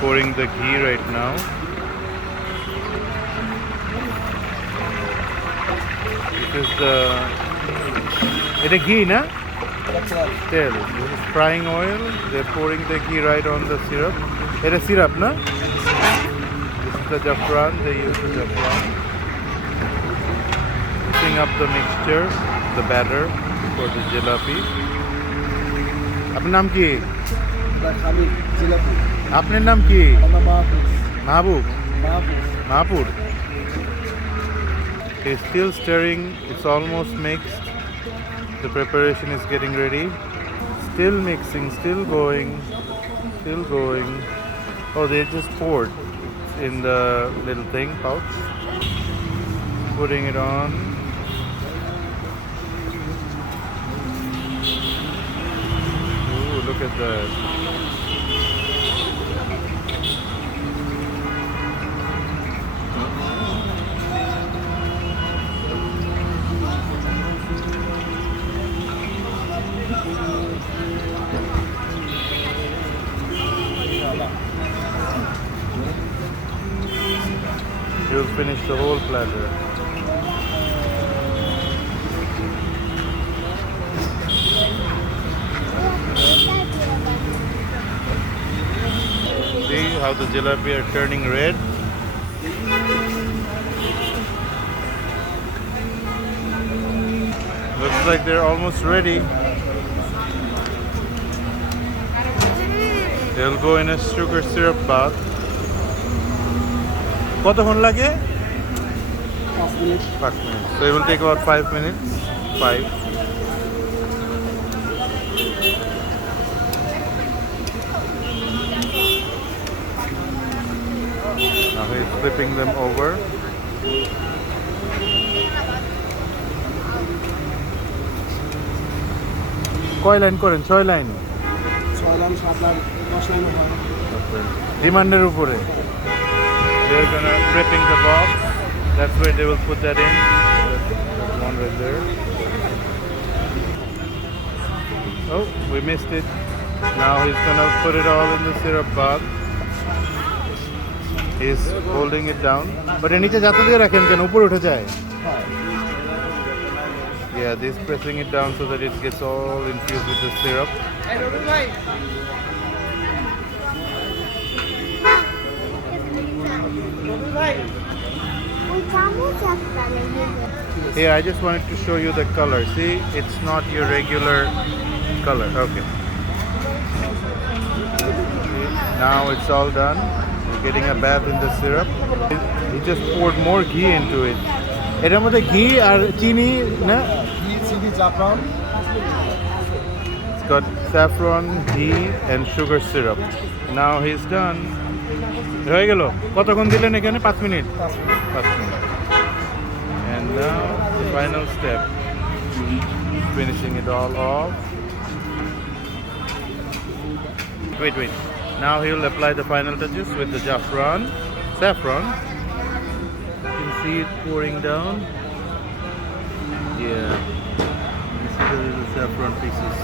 Pouring the ghee right now. This is the ghee, na? Tail. This is frying oil. They're pouring the ghee right on the syrup. It's a syrup, na? This is the jaffran. They use the jaffran. Mixing up the mixture, the batter for the jalebi. Apnar naam ki? Apnar naam ki? Mahbub. Mahbub. He's still stirring. It's almost mixed. The preparation is getting ready. Still mixing, still going. Oh, they just poured in the little thing, pouch. Putting it on. Ooh, look at that. You'll finish the whole platter. See how the jalebi are turning red? Looks like they're almost ready. They'll go in a sugar syrup bath. কতক্ষণ লাগে? 5 minutes. 5 minutes. So it will take about 5 minutes. 5. Now he's flipping them over. কয় line করেন? 6 line. 6 line 7 line 10 line হয়। ডিমান্ডের উপরে। They're gonna prepping the box. That's where they will put that in. That's one right there. Oh, we missed it. Now he's gonna put it all in the syrup bath. He's holding it down. But niche jata diye rakhen ken upor uthe jay. Yeah, this pressing it down so that it gets all infused with the syrup. Here, I just wanted to show you the color. See, it's not your regular color. Okay. Now it's all done. We're getting a bath in the syrup. He just poured more ghee into it. Etar moddhe ghee ar chini na? Ghee, chini, saffron. It's got saffron, ghee and sugar syrup. Now he's done. হয়ে গেল কতক্ষণ দিলেন এখানে 5 minute 5 minute and now the final step, finishing it all off. Wait, now he will apply the final touches with the saffron. You can see it pouring down. Yeah, you see the little saffron pieces.